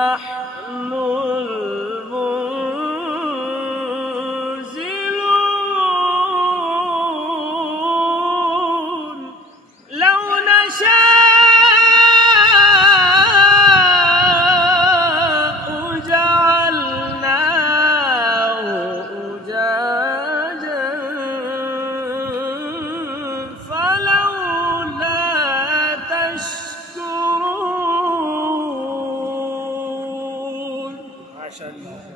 نحن المنزلون لو نشاء جعلناه أجاجا فلولا تشكرون. ما شاء الله.